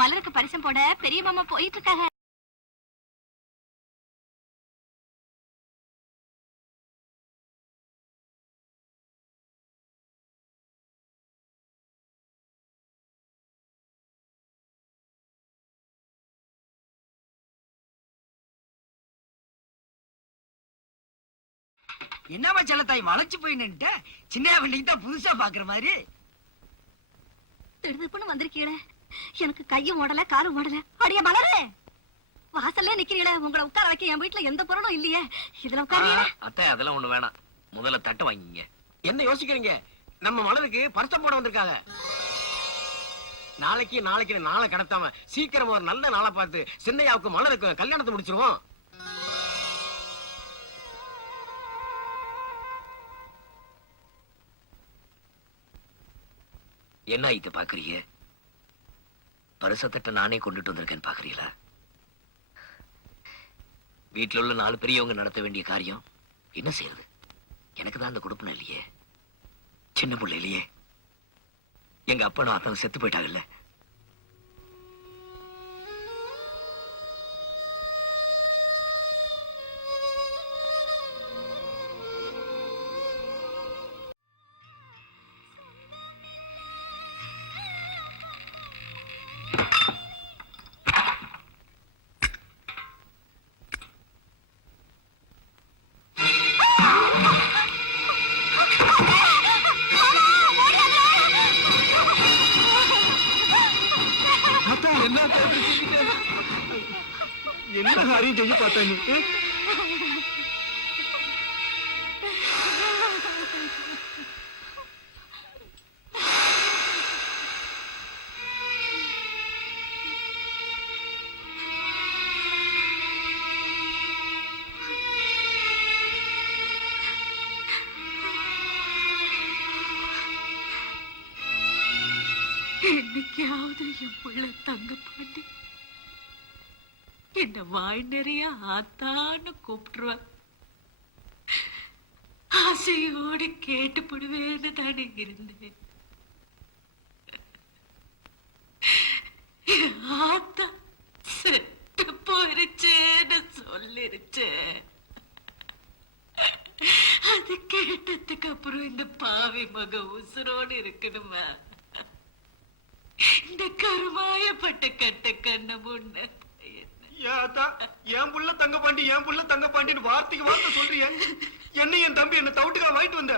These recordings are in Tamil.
மலருக்கு பரிசம் போட பெரிய மாமா போயிட்டு இருக்காங்க. என்னவா செல்லத்தாய் வளைச்சு போய் நின்னுட்ட? சின்ன வண்டிக்கு தான் புதுசா பாக்குற மாதிரி. திடுதுப்புன்னு வந்திருக்கீங்களே, எனக்கு கையும் ஓடல காலும் ஓடல. அடிய மலரு, வாசல்ல நிக்கிறீங்களே, உங்களை உட்கார வைக்க என் வீட்டுல எந்த பொருளும் இல்லையே, இதுல உட்காருங்க. அத்தை அதெல்லாம் ஒண்ணு வேணாம், முதல்ல தட்டு வாங்கிங்க. என்ன யோசிக்கிறீங்க? நம்ம மலருக்கு பரிசம் போட வந்திருக்காங்க. நாளைக்கு நாளை கடத்தாம சீக்கிரம் ஒரு நல்ல நாளை பார்த்து சின்னையாவுக்கு மலருக்கு கல்யாணத்தை முடிச்சிருவோம். என்ன இது பாக்குறீங்க? பரிசத்தட்ட நானே கொண்டுட்டு வந்திருக்கேன்னு பாக்குறீங்களா? வீட்டுல உள்ள 4 பெரியவங்க நடத்த வேண்டிய காரியம் என்ன செய்யறது? எனக்கு தான் அந்த குடுப்பம் இல்லையே, சின்ன பிள்ளை இல்லையே, எங்க அப்பனும் அத்தனை செத்து போயிட்டாங்கல்ல. என்ன காரியம் செஞ்சு பார்த்தா? என்னைக்காவது என் புள்ள தங்க பாண்டி என்ன வாய் நிறைய ஆத்தான்னு கூப்பிட்டுருவான். ஆசையோடு கேட்டுப்படுவேன்னு தானே இருந்தேன். ஆத்தா செத்து போயிருச்சேன்னு சொல்லிருச்சு. அது கேட்டதுக்கு அப்புறம் இந்த பாவி மக உசுரோடு இருக்கணுமா? இந்த கருமாயப்பட்ட கட்ட கண்ண முன்ன என் புள்ள தங்க பாண்டின்னு வார்த்தைக்கு வார்த்தை சொல்றீங்க. என்ன என் தம்பி என்ன தவிட்டுக்கா வாங்கிட்டு வந்த?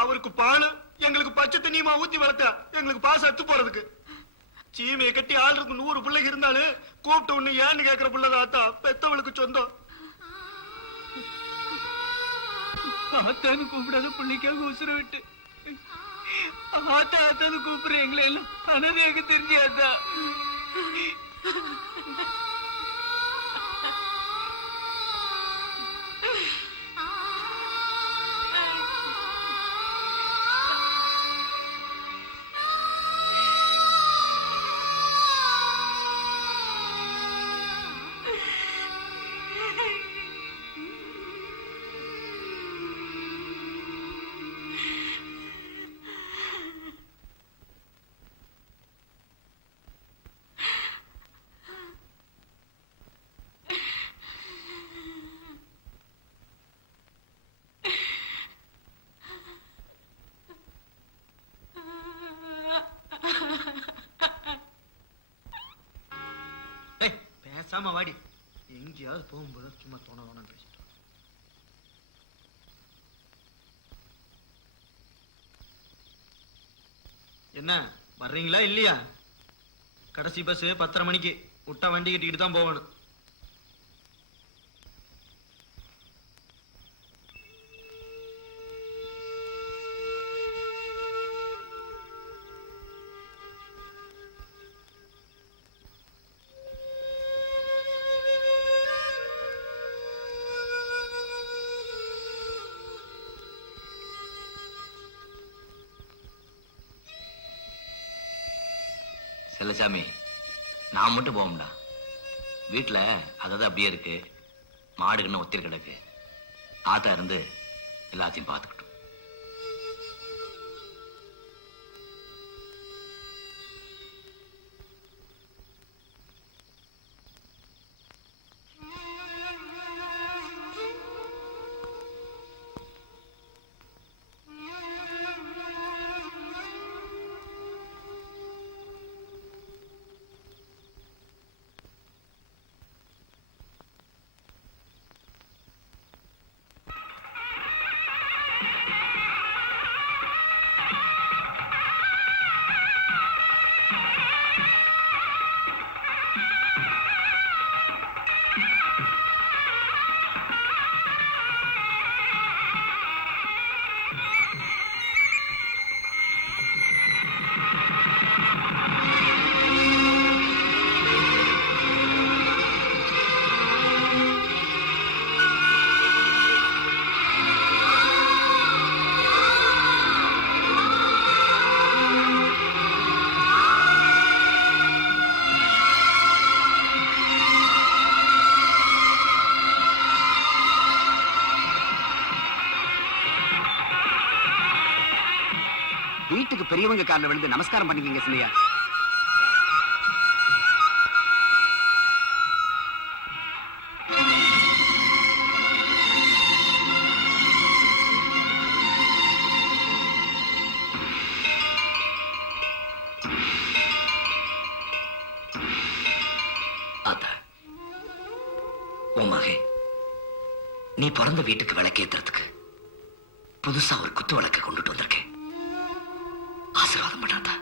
அவருக்கு பாலு, எங்களுக்கு பச்சை தண்ணியமா ஊத்தி வளர்த்த, எங்களுக்கு பாசம் அத்து போறதுக்கு. சீமையை கட்டி ஆளுக்கு 100 பிள்ளைங்க இருந்தாலும் கூப்பிட்ட ஒண்ணு ஏன்னு கேக்குற பிள்ளைதாத்தா பெத்தவளுக்கு சொந்தம். ஆத்தான்னு கூப்பிடாத பிள்ளைக்காக உசுர விட்டு ஆத்தா ஆத்தான்னு கூப்பிடுற எங்களை எல்லாம் அனதையாக்கு தெரிஞ்சாத்தா. பேசாம வாடி, எங்கேயாவது போகும்போது சும்மா தோண பேசிட்டு. என்ன வர்றீங்களா இல்லையா? கடைசி பஸ் 10:30 மணிக்கு. விட்டா வண்டி கட்டிக்கிட்டு தான் போகணும். செல்லசாமி, நான் மட்டும் போவோம்டா. வீட்டுல அதாவது அப்படியே இருக்கு, மாடுகன்னு ஒத்திர கிடக்கு. ஆத்தா இருந்து எல்லாத்தையும் பார்த்துக்கிட்டோம். வீட்டுக்கு பெரியவங்க காலில் விழுந்து நமஸ்காரம் பண்ணிக்கங்க சின்னையா. ஆத்தா, உன் மகன் நீ பிறந்த வீட்டுக்கு விளக்கேத்துறதுக்கு புதுசா ஒரு குத்து விளக்க கொண்டுட்டு வந்திருக்கேன். ஆசீர்வாதம் பண்ணாதா?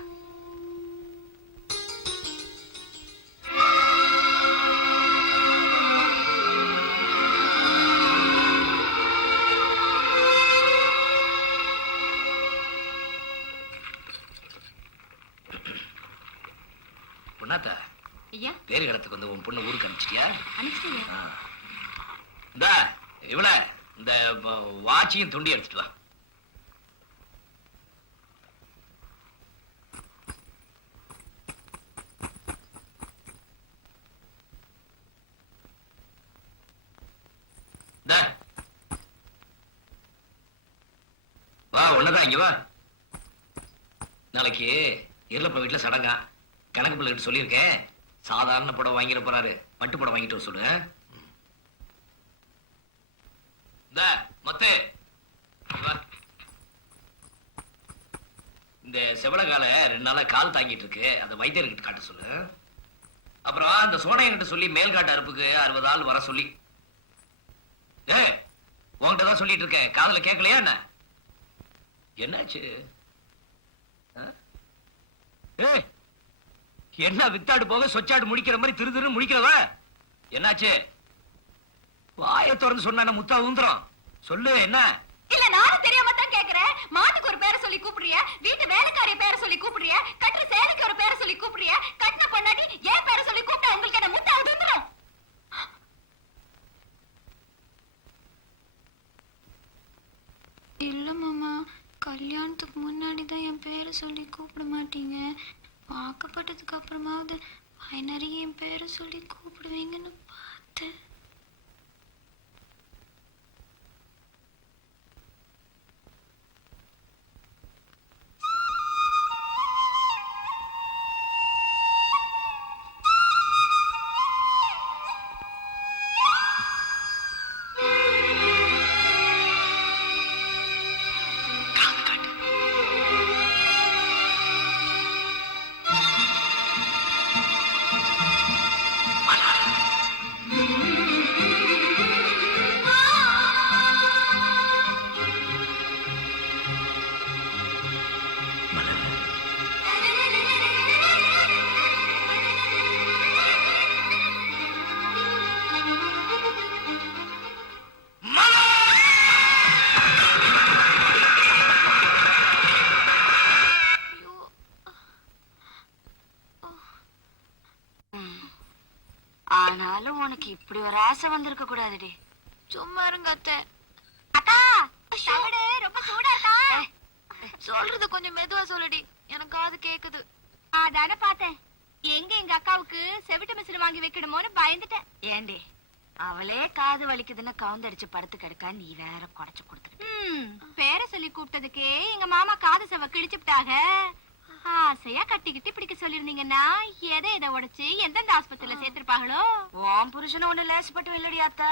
பொண்ணாத்தா, ஐயா தேர் இடத்துக்கு வந்து உன் பொண்ணு ஊருக்கு அனுப்பிச்சிட்டியா? அனுப்பிச்சிட்டீங்க. இந்த இவள இந்த வாட்சியும் துண்டி எடுத்துட்டு வா. வா, ஒன்னதான் இங்க வா. நாளைக்கு இருளப்ப வீட்டுல சடங்கா. கணக்கு பிள்ளைகிட்ட சொல்லியிருக்கேன், சாதாரண புடவை வாங்கிட போறாரு, பட்டு புடவை வாங்கிட்டு வர சொல்லு. இந்த மொத்தே வா. இந்த செவலகால 2 நாளா கால் தாங்கிட்டு இருக்கு, அந்த வைத்தியர்கிட்ட காட்ட சொல்லு. அப்புறம் அந்த சோனையன்கிட்ட சொல்லி மேல்காட்டு அறுப்புக்கு 60 ஆள் வர சொல்லி. உன்கிட்ட தான் சொல்லிட்டு இருக்கேன், காதுல கேட்கலையா என்ன? என்னாச்சு? என்ன வித்தாடு போக சொச்சாடு முடிக்கிற மாதிரி திரு திரு முடிக்கிறவ? என்னாச்சு? வாயை திறந்து சொன்ன முத்தா ஊந்துரும். சொல்லு என்ன? இல்ல, நானும் தெரியாம தான் கேக்குறேன். மாட்டுக்கு ஒரு பேரை சொல்லி கூப்பிடுறிய, வீட்டு வேலைக்காரிய பேரை சொல்லி கூப்பிடுறிய, கட்டுற சேலைக்கு ஒரு பேரை சொல்லி கூப்பிடுறிய, கட்டின பொண்டாட்டி ஏன் பேரை சொல்லி கூப்பிட்டா உங்களுக்கு என்ன முத்தா ஊந்துரும்? இல்ல மாமா, கல்யாணத்துக்கு முன்னாடி தான் என் பேரை சொல்லி கூப்பிட மாட்டீங்க. வாக்கப்பட்டதுக்கு அப்புறமாவது நிறைய என் பேரை சொல்லி கூப்பிடுவீங்கன்னு பார்த்தேன். ஆனாலும் உனக்கு இப்படி ஒரு ஆசை வந்திருக்க கூடாதுடி. சும்மா இருங்க அத்தை. அக்கா, தவிடு ரொம்ப சூடா இருக்கா? சொல்றது கொஞ்சம் மெதுவா சொல்லுடி, எனக்கு காது கேக்குது. அதானே பார்த்தேன். எங்க அக்காவுக்கு செவிட்டு மிஷின் வாங்கி வைக்கணுமோன்னு பயந்துட்டேன். ஏண்டி, அவளே காது வலிக்குதுன்னு கவுந்தடிச்சு படுத்து கிடக்கா, நீ வேற குடைச்சு கொடுத்துட்டு. பேரை சொல்லி கூப்பிட்டதுக்கே எங்க மாமா காது செவ கிழிச்சுட்டாக. ஆசையா கட்டிக்கிட்டு பிடிக்க சொல்லிருந்தீங்கன்னா எதை உடைச்சு எந்தெந்த ஆஸ்பத்திரியில சேர்த்திருப்பாங்களோ. உன் புருஷன ஒண்ணு லேசப்பட்டு இல்லடி அத்தா.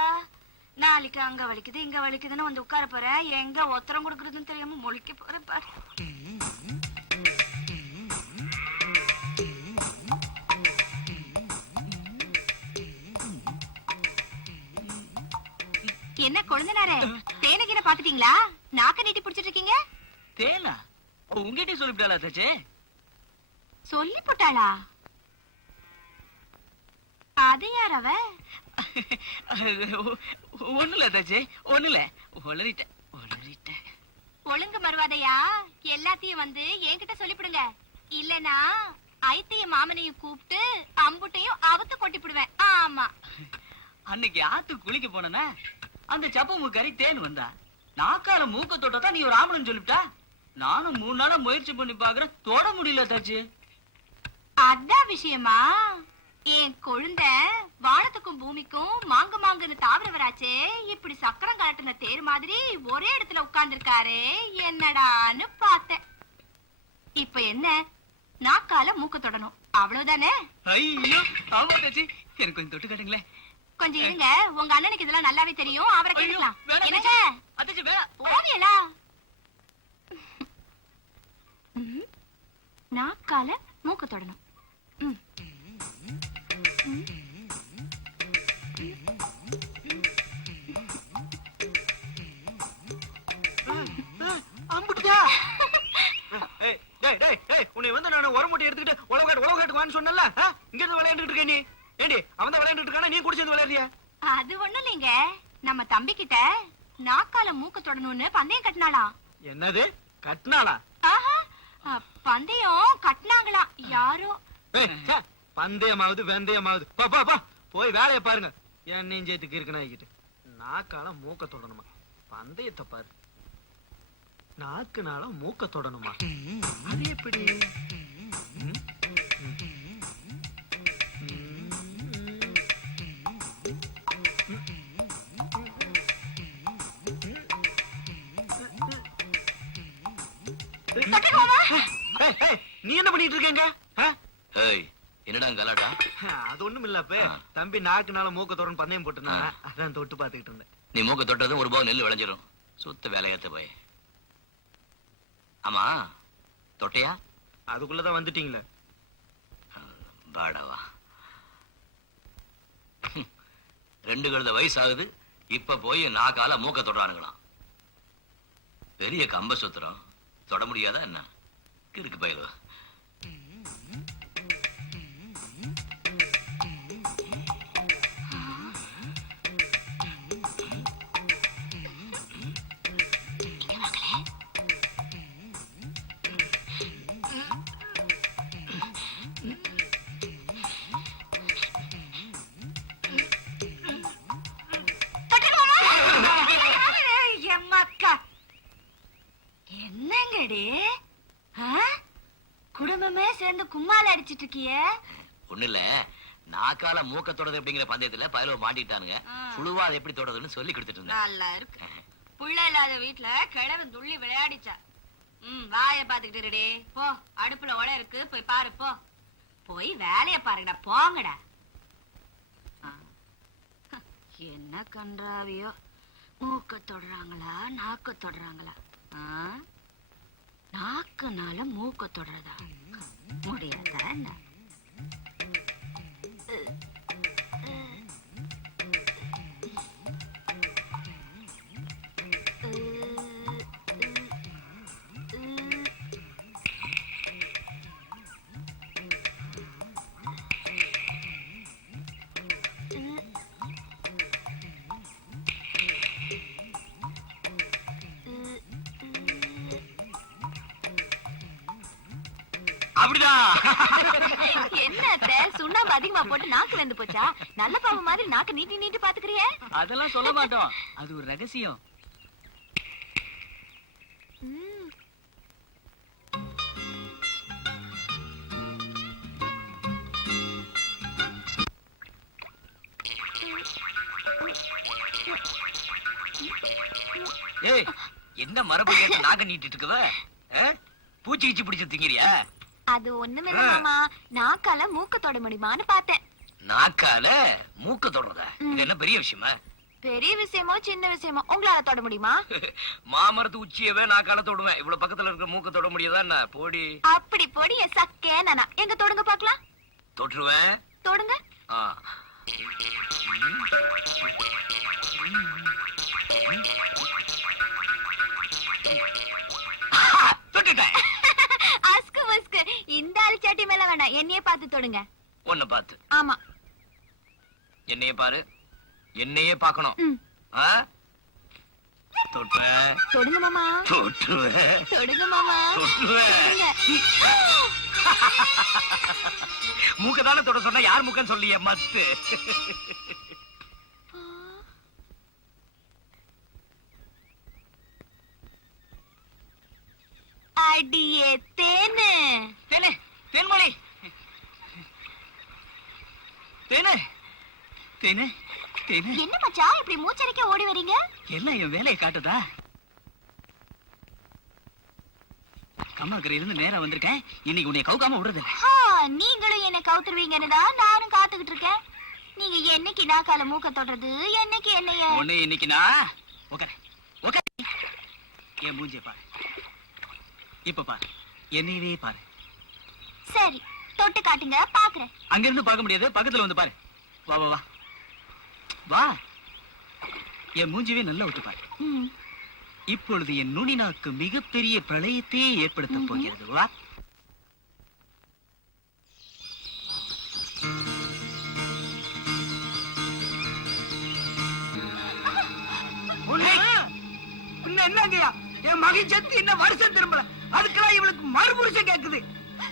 நாளைக்கு அங்க வலிக்குது இங்க வலிக்குதுன்னு வந்து உட்கார போறேன், எங்க ஒத்தரம் கொடுக்கறதுன்னு தெரியாம முழிக்க போறேன் பாரு. என்ன கொழுந்தனாரே, தேனகின பாத்துட்டீங்களா? நாக்க நீட்டி பிடிச்சிட்டு இருக்கீங்க. தேனா உங்ககிட்ட சொல்லிவிட்டாளா தச்சே? சொல்லி போட்டாளா? அது யார் அவ? ஒண்ணுல தச்சே, ஒண்ணுல. உளறிட்டேன். ஒழுங்கு மறுவாதையா எல்லாத்தையும் வந்து என்கிட்ட சொல்லிவிடுங்க. இல்லனா ஐத்தைய மாமனையும் கூப்பிட்டு அம்புட்டையும் அவுத்து கொட்டிவிடுவேன். ஆமா. அன்னைக்கு ஆத்து குளிக்க போனா அந்த சப்ப மூக்கறி தேன் வந்தா, நாக்கால மூக்க தொட்டதான் நீ ஒரு ஆம்பளன்னு சொல்லிவிட்டா. நானும் 3 நாளா முயற்சி பண்ணி பாக்குறேன், தொட முடியல தாச்சு. அதான் விஷயமா? என் கொழுந்த வானத்துக்கும் பூமிக்கும் மாங்குன்னு தாவரவராச்சே, இப்படி சக்கரம் காட்டுன தேர் மாதிரி ஒரே இடத்துல உட்கார்ந்துருக்காரு. என்னடான்னு பார்த்தேன். இப்ப என்ன நாக்கால மூக்க தொடணும் அவ்வளவுதானே? ஐயோ ஆமா அத்தாச்சி, எனக்கு கொஞ்சம் தொட்டு காட்டுங்களேன். கொஞ்சம் இருங்க, உங்க அண்ணனுக்கு இதெல்லாம் நல்லாவே தெரியும், அவரை ஐயோ, கேட்கலாம். வேணாம் என்னங்க அத்தாச்சி, வேணாம். ஓவியலா நாக்கால மூக்க தொடணும். ம். அம்புட்டுதா? ஏய், டேய், டேய், டேய், உன்னை வந்து நான் உரமுட்டி எடுத்துக்கிட்டு உலகாட்டுக்கு வான்னு சொன்னல? இங்க இருந்து விளையாண்டுட்டு இருக்க நீ. ஏண்டி, அவன் தான் விளையாண்டுட்டு இருக்கானா, நீ கூட சேர்ந்து விளையாடுறியா? அது ஒண்ணும் இல்லைங்க, நம்ம தம்பி கிட்ட நாக்கால மூக்க தொடணும்னு பந்தயம் கட்டினாளா? என்னது கட்டினாளா? ஆஹா, பந்தயம் கட்டினாங்களா யாரோ. ஏய், ச்சே, பந்தயமாவது வெந்தயமாவது பா பா பா போய் வேலையை பாருங்க. என்னையும் சேர்த்துக்கு இருக்கணும். நாக்கால மூக்க தொடணுமா? பந்தயத்தை பாரு. நாக்குனால மூக்க தொடணுமா? அது எப்படி? ஏய், ஏய், நீ என்ன பண்ணிட்டு இருக்கீங்க? ஏய், என்னடா கலாட்டா? அது ஒண்ணும் இல்லப்ப, தம்பி நாக்குனால மூக்க தொடர்ந்து பந்தயம் போட்டுனா அதான் தொட்டு பாத்துக்கிட்டு இருந்தேன். நீ மூக்க தொட்டதும் ஒரு பாவம் நெல் விளைஞ்சிரும். சுத்த வேலையாத்த போய். ஆமா, தொட்டையா? அதுக்குள்ளதான் வந்துட்டீங்களே. பாடவா, 2 கழுத வயசு ஆகுது, இப்ப போய் நாக்கால மூக்க தொடுறானுங்களாம். பெரிய கம்ப சுத்துறோம், தொட முடியாதா என்ன? இருக்கு பயிலுவா. என்னங்கடி, குடும்பமே சேர்ந்து கும்மால அடிச்சிட்டு இருக்கிய? ஒண்ணு இல்ல, நாக்கால மூக்க தொடது அப்படிங்கிற பந்தயத்துல பயிலுவ மாட்டிட்டானுங்க. புழுவா அதை எப்படி தொடதுன்னு சொல்லி கொடுத்துட்டு இருந்தேன். நல்லா இருக்கு. புள்ள இல்லாத வீட்டுல கிழவன் துள்ளி விளையாடிச்சா. வாய பாத்துக்கிட்டு இருடி. போ, அடுப்புல ஒலை இருக்கு, போய் பாரு. போ, போய் வேலைய பாருங்கடா, போங்கடா. என்ன கன்றாவியோ, மூக்க தொடுறாங்களா நாக்க தொடுறாங்களா? நாக்குனால மூக்க தொடறதா? முடியாதா என்ன? அப்படிதான். என்ன சுண்ணாம்பு அதிகமா போட்டு நாக்கு வெந்து போச்சா? நல்ல பாவ மாதிரி நாக்கு நீட்டி நீட்டி பாத்துக்கிறிய? அதெல்லாம் சொல்ல மாட்டோம், அது ஒரு ரகசியம். ஏய், என்ன மரபு கேட்டு நாக்க நீட்டிட்டு இருக்கவ? பூச்சி கீச்சி பிடிச்சு திங்கிறியா? அது ஒண்ணுமில்ல மாமா, நாக்கால மூக்க தொட முடியுமான்னு பார்த்தேன். நாக்கால மூக்க தொடறதா? இது என்ன பெரிய விஷயமா? பெரிய விஷயமோ சின்ன விஷயமோ உங்களால தொட முடியுமா? மாமரத்து உச்சியவே நாக்கால தொடுவேன், இவ்வளவு பக்கத்துல இருக்கிற மூக்க தொட முடியாதா என்ன? போடி. அப்படி போடி சக்கே நானா. எங்க தொடுங்க பாக்கலாம். தொட்டுருவேன். தொடுங்க. தொட்டுட்டேன். அஸ்கு மஸ்கு, இந்த அழிச்சாட்டி மேல வேணாம், என்னையே பார்த்து தொடுங்க. உன்னை பார்த்து? ஆமா. என்னையே பாரு, என்னையே பார்க்கணும். தொட்டுவேன். தொடுங்க மாமா. தொட்டுவேன். தொடுங்க மாமா. தொட்டுவேன். மூக்கதான தொட சொன்னா யார் மூக்கன்னு சொல்லிய மத்து. அடியே தேனு. தேனே, தேன்மொழி. தேனே, தேனே, தேனே. என்ன மச்சான் இப்படி மூச்சரிக்க ஓடி வரீங்க? எல்லாம் என் வேலையை காட்டுதா? கம்மாக்கரையில இருந்து நேரா வந்திருக்கேன். இன்னைக்கு உன்னை கவுக்காம விடுறது இல்ல. நீங்களும் என்ன கவுத்துருவீங்கன்னு தான் நானும் காத்துக்கிட்டு இருக்கேன். நீங்க என்னைக்கு நாக்கால மூக்க தொடுறது, என்னைக்கு என்னைய உன்னை இன்னைக்கு நான் உக்கார என் மூஞ்சிய பாரு. இப்ப பாரு, என்னையவே பாரு. சரி, தொட்டு காட்டுங்க பாக்குறேன். அங்க இருந்து பார்க்க முடியாது, பக்கத்துல வந்து பாரு. வா வா வா வா. என் மூஞ்சிவே நல்லா விட்டு பாரு. இப்பொழுது என் நுனி நாக்கு மிகப்பெரிய பிரளயத்தையே ஏற்படுத்த போகிறது. வா. என்னங்கய்யா, என் மகன் செத்து இன்னும் வருஷம் திரும்பல, அதுக்கெல்லாம் இவளுக்கு மறுபுருஷம் கேக்குது.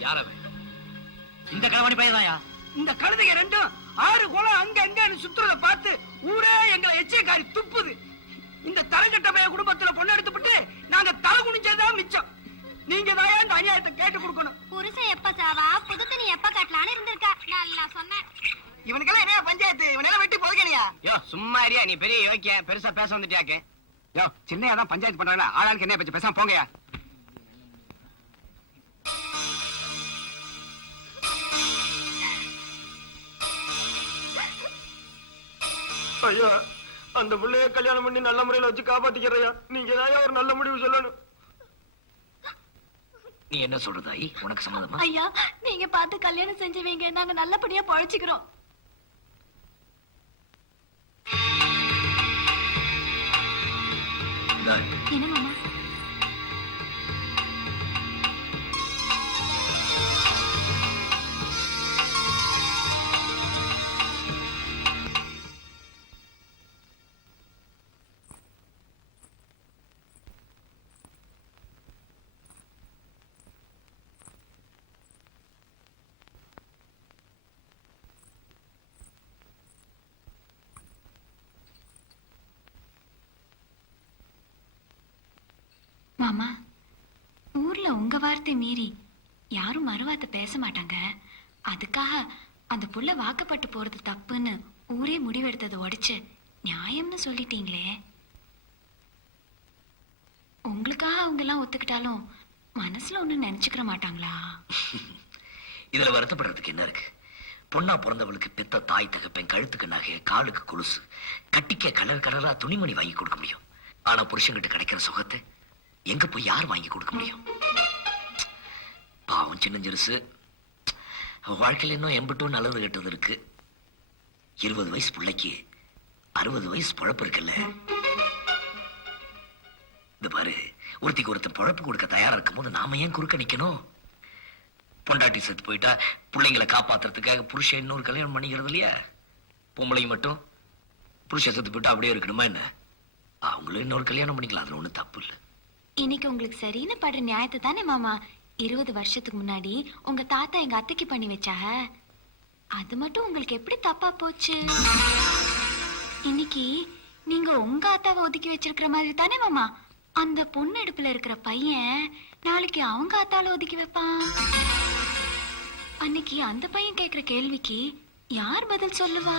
யாரவன்? இந்த களவாணி பையதாயா? இந்த கழுதைங்க ரெண்டும் 6 குளம் அங்க அங்கன்னு சுத்துறத பார்த்து ஊரே எங்களை எச்சக்காரி துப்புது. இந்த தரங்கட்ட பைய குடும்பத்துல பொண்ணு எடுத்துப்பட்டு நாங்க தலை குனிஞ்சதான் மிச்சம். நீங்க தான் இந்த அநியாயத்தை கேட்டு கொடுக்கணும். புருஷன் எப்ப சாவா, புது துணி எப்ப கட்டலான்னு இருந்திருக்கா. நல்லா சொன்னேன். இவனுக்கெல்லாம் என்ன பஞ்சாயத்து? இவனெல்லாம் வெட்டி போதுக்கணியா? யோ சும்மா இருயா, நீ பெரிய யோக்கிய பெருசா பேச வந்துட்டியாக்க. யோ சின்னையா தான் பஞ்சாயத்து பண்றாங்க, ஆளாளுக்கு என்ன பேச்சு பேசாம போங்கயா. ஐயா, அந்த பிள்ளைய கல்யாணம் பண்ணி நல்ல முறையில வச்சு காப்பாத்திக்கிறையா. நீங்க தான் ஒரு நல்ல முடிவு சொல்லணும். நீ என்ன சொல்றதாயி? உனக்கு சம்மதமா? ஐயா, நீங்க பார்த்து கல்யாணம் செஞ்சு வைங்க, நாங்க நல்லபடியா பழச்சிக்கிறோம். என்ன மாமா? மாமா, ஊர்ல உங்க வார்த்தை மீறி யாரும் மறுவார்த்தை பேச மாட்டாங்க. அதுக்காக அந்த புள்ள வாக்கப்பட்டு போறது தப்புன்னு ஊரே முடிவெடுத்ததை உடைச்சு நியாயம்னு சொல்லிட்டீங்களே. உங்களுக்காக அவங்க எல்லாம் ஒத்துக்கிட்டாலும் மனசுல ஒண்ணு நினைச்சுக்கிற மாட்டாங்களா? இதுல வருத்தப்படுறதுக்கு என்ன இருக்கு? பொண்ணா பிறந்தவளுக்கு பெத்த தாய் தகப்பன் கழுத்துக்கு நகை, காலுக்கு கொலுசு, கட்டிக்க கலர் கலரா துணிமணி வாங்கி கொடுக்க முடியும். ஆனா புருஷன்கிட்ட கிடைக்கிற சுகத்தை எங்க போய் யார் வாங்கி கொடுக்க முடியும்? பாவம் சின்ன சிறுசு வாழ்க்கையில இன்னும் எம்பிட்டும் நல்லது கெட்டது இருக்கு. 20 வயசு பிள்ளைக்கு 60 வயசு பொழப்பு இருக்குல்ல. இந்த பாரு, ஒருத்திக்கு ஒருத்தன் பொழப்பு கொடுக்க தயாரா இருக்கும் போது நாம ஏன் குறுக்க நிக்கணும்? பொண்டாட்டி செத்து போயிட்டா பிள்ளைங்களை காப்பாத்துறதுக்காக புருஷன் இன்னொரு கல்யாணம் பண்ணிக்கிறது இல்லையா? பொம்பளைங்க மட்டும் புருஷன் செத்து போயிட்டா அப்படியே இருக்கணுமா என்ன? அவங்களும் இன்னொரு கல்யாணம் பண்ணிக்கலாம், அதுல ஒண்ணும் தப்பு இல்லை. இன்னைக்கு உங்களுக்கு சரின்னு படுற நியாயத்தை தானே மாமா 20 வருஷத்துக்கு முன்னாடி உங்க தாத்தா எங்க அத்தைக்கு பண்ணி வச்சாக. அது மட்டும் உங்களுக்கு எப்படி தப்பா போச்சு? இன்னைக்கு நீங்க உங்க அத்தாவை ஒதுக்கி வச்சிருக்கிற மாதிரி தானே மாமா அந்த பொண்ணு அடுப்புல இருக்கிற பையன் நாளைக்கு அவங்க அத்தால ஒதுக்கி வைப்பான். அன்னைக்கு அந்த பையன் கேக்குற கேள்விக்கு யார் பதில் சொல்லுவா?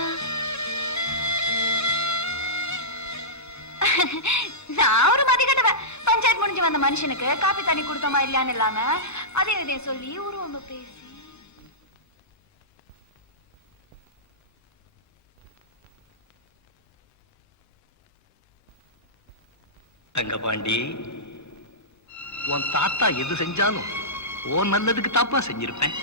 நான் ஒரு மதிக்கட்டவன். பஞ்சாயத்து முடிஞ்சு வந்த மனுஷனுக்கு காப்பி தண்ணி கொடுத்தோமா இல்லையான்னு இல்லாம அதே இதே சொல்லி உருவங்க பேசி தங்கபாண்டி, உன் தாத்தா எது செஞ்சாலும் உன் நல்லதுக்கு தாப்பா செஞ்சிருப்பேன்.